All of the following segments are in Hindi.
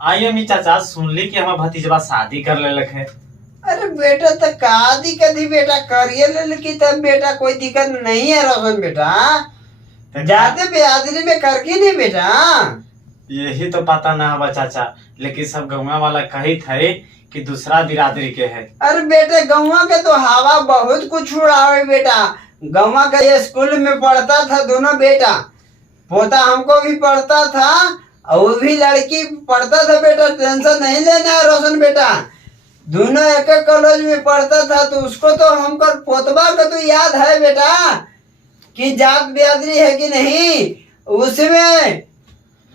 आई अम्मी चाचा सुनली कि हमार भतीजवा शादी कर लेलक है। अरे बेटा तो का दिक्कत ही बेटा करिए ले की तब बेटा कोई दिक्कत नहीं है रोशन बेटा। जाते बेआदरी में करके नहीं बेटा। यही तो पता ना हवा चाचा, लेकिन सब गौवा वाला कही थे कि दूसरा बिरादरी के है। अरे बेटे गौवा के तो हवा बहुत कुछ उड़ावे बेटा। गौवा का ये स्कूल में पढ़ता था दोनों बेटा, पोता हमको भी पढ़ता था और वो भी लड़की पढ़ता था बेटा। टेंशन नहीं लेना है रोशन बेटा, दोनों एक एक कॉलेज में पढ़ता था। तो उसको तो हमको पोतबा का तो याद है बेटा कि जात बिरादरी है कि नहीं उसमें।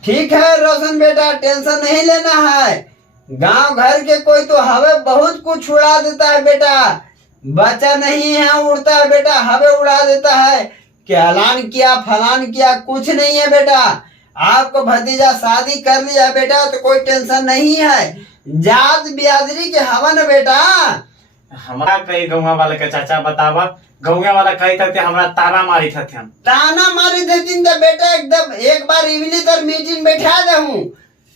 ठीक है रोशन बेटा, टेंशन नहीं लेना है। गांव घर के कोई तो हवे बहुत कुछ उड़ा देता है बेटा। बच्चा नहीं है उड़ता है बेटा, हवे उड़ा देता है कि ऐलान किया फलान किया, कुछ नहीं है बेटा। आपको भतीजा शादी कर लिया बेटा तो कोई टेंशन नहीं है। जात बिरादरी के हवा न बेटा। हमारा कई गौवा वाले का चाचा बतावा, गौवा वाला कही थे हमरा तारा मारी थे हम। ताना मारी थे तो बेटा एकदम एक बार इवली तर मीटिंग बैठा दे हूँ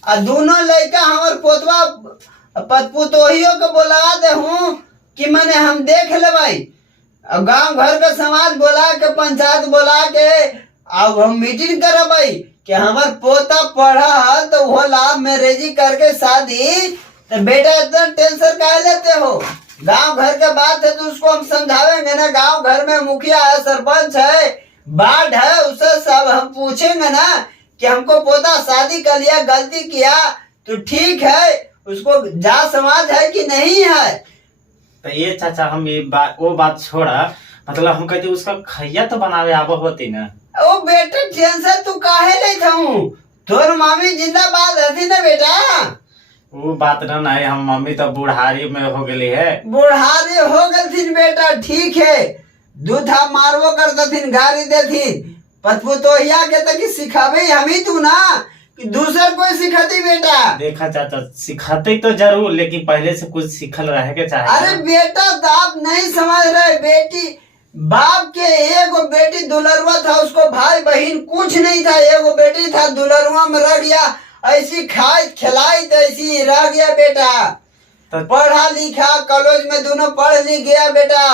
और दोनों लड़का हमार पोतवा पतपुतोहियों को बुला दे हूँ कि मैंने हम देख ले भाई। गांव घर का समाज बुला के पंचायत बुला के अब हम मीटिंग करे भाई कि हमार पोता पढ़ा है तो वो लाभ मैरेजी करके शादी। तो बेटा इतना टेंशन काहे लेते हो? गांव घर के बात है तो उसको हम समझावेंगे ना। गांव घर में मुखिया है, सरपंच है, बाढ़ है, उससे सब हम पूछेंगे ना कि हमको पोता शादी कर लिया, गलती किया तो ठीक है, उसको जा समाज है कि नहीं है। तो ये चाचा हम ये बात वो बात छोड़ा, मतलब हम कहते उसका खैया तो बनावे आबो होती ना। ओ बेटा टेंशन तू काहे लेता हूँ? तोर मामी जिंदाबाद रहती ना बेटा। वो बात ना है, हम मम्मी तो बुढ़ारी में हो गई है। बुढ़ारी हो गई बेटा, ठीक है। दूधा मारवो करती गाड़ी देती पतपुतोहिया के तक सिखावे हमी तू ना कि दूसर कोई सिखाती बेटा। देखा चाचा सिखाते तो जरूर, लेकिन पहले से कुछ सीखल रहे के चाहे। अरे बेटा आप नहीं समझ रहे। बेटी बाप के एगो बेटी दुलरुआ था, उसको भाई बहन कुछ नहीं था। एगो बेटी था दुलरुआ में रह गया, ऐसी खाई खिलाई ऐसी रह गया बेटा। तो पढ़ा लिखा कॉलेज में दोनों पढ़ लिख गया बेटा।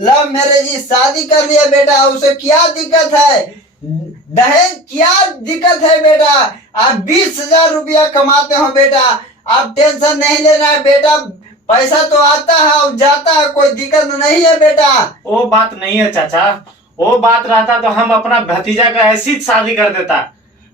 लव मैरिज शादी कर लिया बेटा। उसे क्या दिक्कत है? दहेज क्या दिक्कत है बेटा? आप 20,000 रुपया कमाते हो बेटा, आप टेंशन नहीं लेना है बेटा। पैसा तो आता है और जाता है, कोई दिक्कत नहीं है बेटा। वो बात नहीं है चाचा, वो बात रहता तो हम अपना भतीजा का ऐसी शादी कर देता।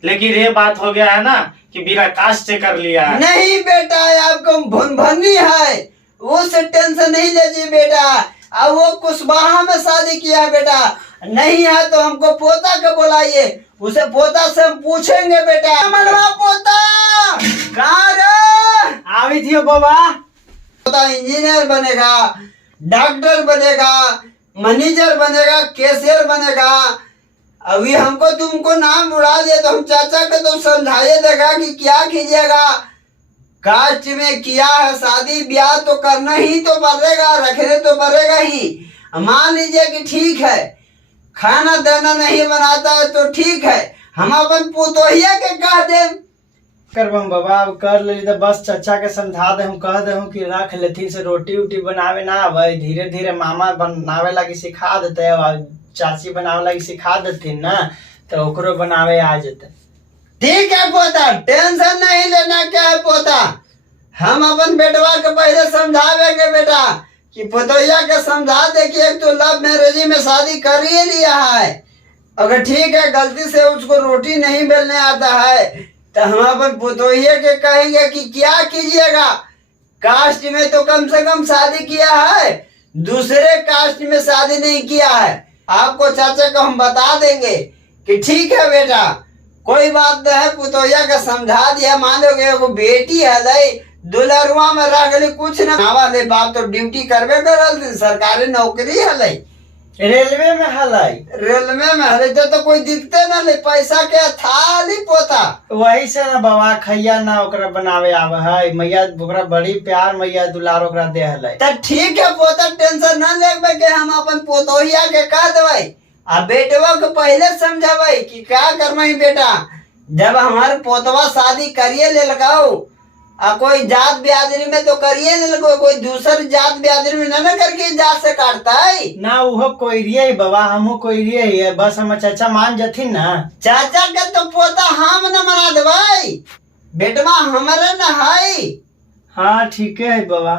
लेकिन ये बात हो गया है ना कि बिना कास्ट से कर लिया है। नहीं बेटा आपको भुनभुनी है, उससे टेंशन नहीं लीजिए बेटा। अब वो कुशवाहा में शादी किया है बेटा। नहीं है तो हमको पोता के बुलाइए, उसे पोता से हम पूछेंगे बेटा। मनवा पोता कहाँ रे? आवी थी बाबा। पोता इंजीनियर बनेगा, डॉक्टर बनेगा, मैनेजर बनेगा, कैशियर बनेगा। अभी हमको तुमको नाम उड़ा दिया तो हम चाचा को तो समझाइए देगा कि क्या कीजिएगा। कास्ट में किया है शादी ब्याह तो करना ही तो पड़ेगा, रखने तो पड़ेगा ही। मान लीजिए कि ठीक है खाना दाना नहीं बनाता है तो ठीक है, हम अपन पुतोहिया के कह दे करबम बाबा। अब कर ले तो बस चचा के समझा दे हूँ, कह दे हूँ कि रख लेथिन से रोटी उटी बनावे ना आवे, धीरे धीरे मामा बनावे लगी सिखा देते और चाची बनावे लगी सिखा देथिन ना तो ओकरो बनावे आ जेते। ठीक है पोता, टेंशन नहीं लेना। क्या है पोता, हम अपन बेटवा के पहले समझावेंगे बेटा कि पुतोहिया के समझा दे कि एक तो लव मैरिज में शादी कर ही लिया है। अगर ठीक है गलती से उसको रोटी नहीं बेलने आता है तो हम अपन पुतोहिया के कहेंगे कि क्या कीजिएगा, कास्ट में तो कम से कम शादी किया है, दूसरे कास्ट में शादी नहीं किया है। आपको चाचा को हम बता देंगे कि ठीक है बेटा कोई बात नहीं है, पुतोहिया का समझा दिया। मान लो एगो बेटी है दुलरुआ में रह गई, कुछ न वाले बाप तो ड्यूटी करबे करल, सरकारी नौकरी है, रेलवे में हलाई। रेलवे में है तो कोई दिखते न ले, पैसा के था नहीं पोता। वही से ना बाबा खैया ना ओकरा बनावे आवे है। मैया ओकरा बड़ी प्यार मैया दुलार ओकरा दे हलाई। तो ठीक है पोता, टेंशन न लेबे के हम अपन पुतोहिया के कह देबै। आ बेटवा को पहले समझावे कि क्या करना ही बेटा, जब हमारे पोतवा शादी करिए ले लगाओ कोई जात बिरादरी में तो करिए न लगो, कोई दूसर जात बिरादरी में न करके जात से काटता है ना। उहो कोई रिये बाबा, हमहू कोई रिये है, बस हम चाचा मान जथिन ना। चाचा के तो पोता हम न मना देवाई, बेटवा हमारे न है। हाँ ठीक है बाबा।